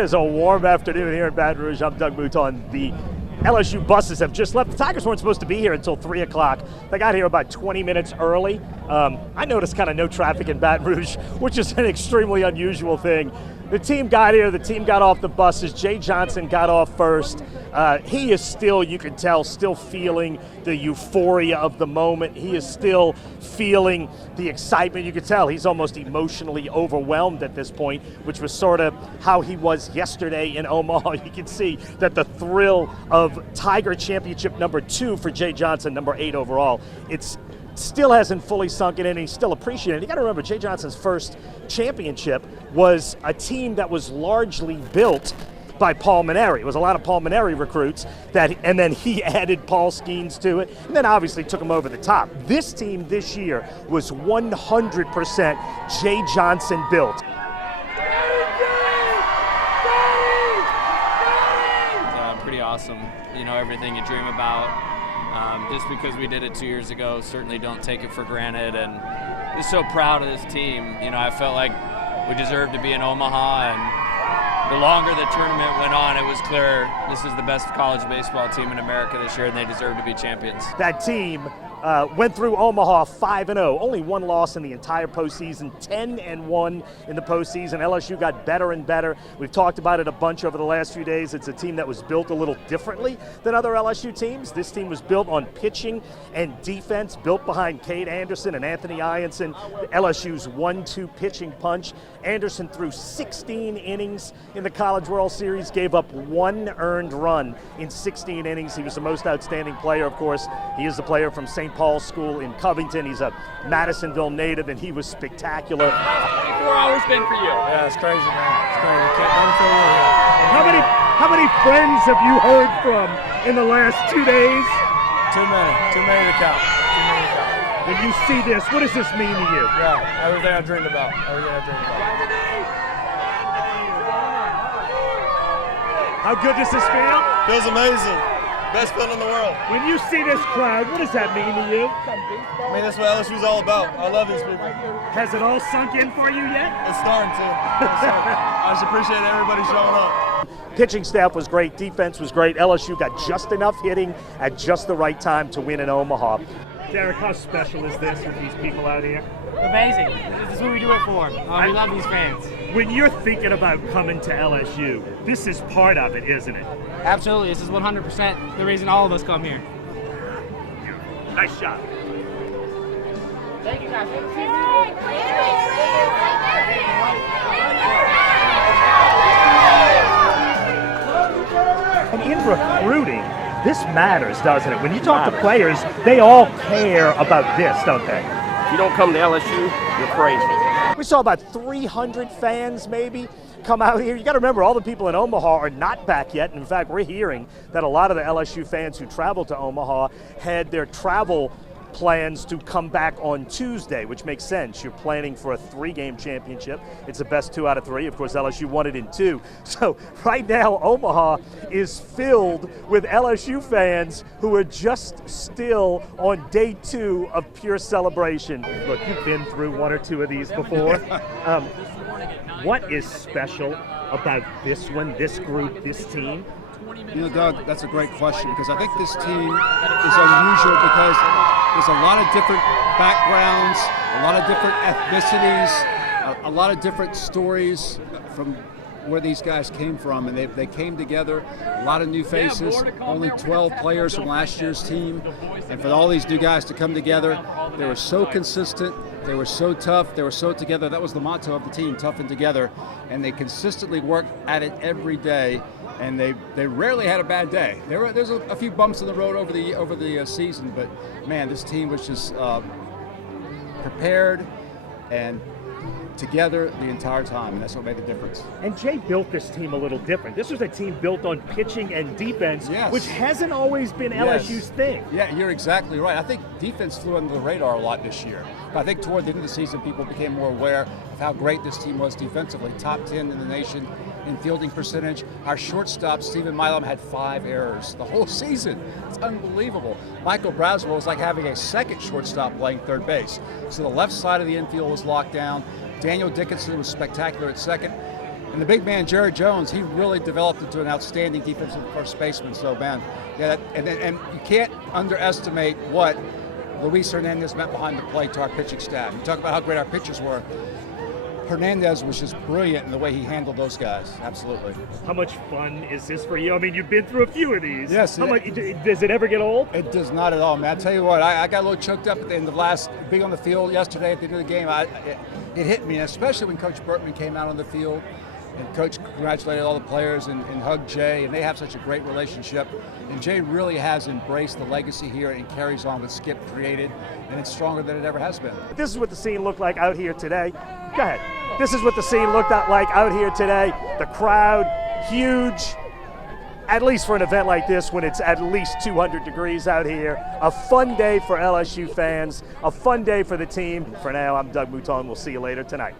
It is a warm afternoon here in Baton Rouge. I'm Doug Mouton. The LSU buses have just left. The Tigers weren't supposed to be here until 3 o'clock. They got here about 20 minutes early. I noticed kind of no traffic in Baton Rouge, which is an extremely unusual thing. The team got here, the team got off the buses. Jay Johnson got off first. He is still, you can tell, still feeling the euphoria of the moment. He is still feeling the excitement. You can tell he's almost emotionally overwhelmed at this point, which was sort of how he was yesterday in Omaha. You can see that the thrill of Tiger Championship #2 for Jay Johnson, #8 overall, it's still hasn't fully sunk in, and he's still appreciating it. You got to remember, Jay Johnson's first championship was a team that was largely built by Paul Maneri. It was a lot of Paul Maneri recruits, and then he added Paul Skeens to it, and then obviously took him over the top. This team this year was 100% Jay Johnson built. Pretty awesome. You know, everything you dream about. Just because we did it 2 years ago, certainly don't take it for granted, and just so proud of this team. You know, I felt like we deserved to be in Omaha, and the longer the tournament went on, it was clear this is the best college baseball team in America this year, and they deserve to be champions. That team went through Omaha 5-0, only one loss in the entire postseason, 10-1 in the postseason. LSU got better and better. We've talked about it a bunch over the last few days. It's a team that was built a little differently than other LSU teams. This team was built on pitching and defense, built behind Cade Anderson and Anthony Ianson, LSU's 1-2 pitching punch. Anderson threw 16 innings in the College World Series, gave up 1 earned run in 16 innings. He was the most outstanding player, of course. He is the player from St. Paul's School in Covington. He's a Madisonville native, and he was spectacular. 24 hours been for you. Yeah, it's crazy, man. It's crazy. Don't feel real here. How many friends have you heard from in the last 2 days? Too many to count. Too many to count. When you see this, what does this mean to you? Yeah, everything I dreamed about. Everything I dreamed about. How good does this feel? Feels amazing. Best feeling in the world. When you see this crowd, what does that mean to you? I mean, that's what LSU's all about. I love these people. Has it all sunk in for you yet? It's starting to. I just appreciate everybody showing up. Pitching staff was great. Defense was great. LSU got just enough hitting at just the right time to win in Omaha. Derek, how special is this with these people out here? Amazing. This is what we do it for. We love these fans. When you're thinking about coming to LSU, this is part of it, isn't it? Absolutely. This is 100% the reason all of us come here. Nice shot. Thank you, guys. And in recruiting, this matters, doesn't it? When you talk to players, they all care about this, don't they? If you don't come to LSU, you're crazy. We saw about 300 fans maybe come out here. You got to remember, all the people in Omaha are not back yet. In fact, we're hearing that a lot of the LSU fans who traveled to Omaha had their travel plans to come back on Tuesday, which makes sense. You're planning for a 3-game championship. It's the best 2 out of 3. Of course, LSU won it in 2. So right now, Omaha is filled with LSU fans who are just still on day 2 of pure celebration. Look, you've been through 1 or 2 of these before. What is special about this one, this group, this team? You know, Doug, that's a great question, because I think this team is unusual because there's a lot of different backgrounds, a lot of different ethnicities, a lot of different stories from where these guys came from, and they came together. A lot of new faces, only 12 players from last year's team, and for all these new guys to come together, they were so consistent, they were so tough, they were so together. That was the motto of the team, tough and together, and they consistently worked at it every day, and they rarely had a bad day. There's a few bumps in the road over the season, but man, this team was just prepared and together the entire time, and that's what made the difference. And Jay built this team a little different. This was a team built on pitching and defense, yes, which hasn't always been LSU's thing. Yeah, you're exactly right. I think defense flew under the radar a lot this year. But I think toward the end of the season, people became more aware of how great this team was defensively. Top 10 in the nation in fielding percentage. Our shortstop, Stephen Milam, had 5 errors the whole season. It's unbelievable. Michael Braswell was like having a second shortstop playing third base. So the left side of the infield was locked down. Daniel Dickinson was spectacular at second. And the big man, Jared Jones, he really developed into an outstanding defensive first baseman. So, man, yeah, and you can't underestimate what Luis Hernandez meant behind the plate to our pitching staff. You talk about how great our pitchers were. Hernandez was just brilliant in the way he handled those guys. Absolutely. How much fun is this for you? I mean, you've been through a few of these. Yes. Does it ever get old? It does not at all, man. I tell you what, I got a little choked up at the end of being on the field yesterday at the end of the game. It hit me, especially when Coach Bertman came out on the field. And Coach congratulated all the players and hugged Jay, and they have such a great relationship. And Jay really has embraced the legacy here and carries on what Skip created, and it's stronger than it ever has been. This is what the scene looked like out here today. Go ahead. This is what the scene looked like out here today. The crowd, huge, at least for an event like this when it's at least 200 degrees out here. A fun day for LSU fans, a fun day for the team. For now, I'm Doug Mouton. We'll see you later tonight.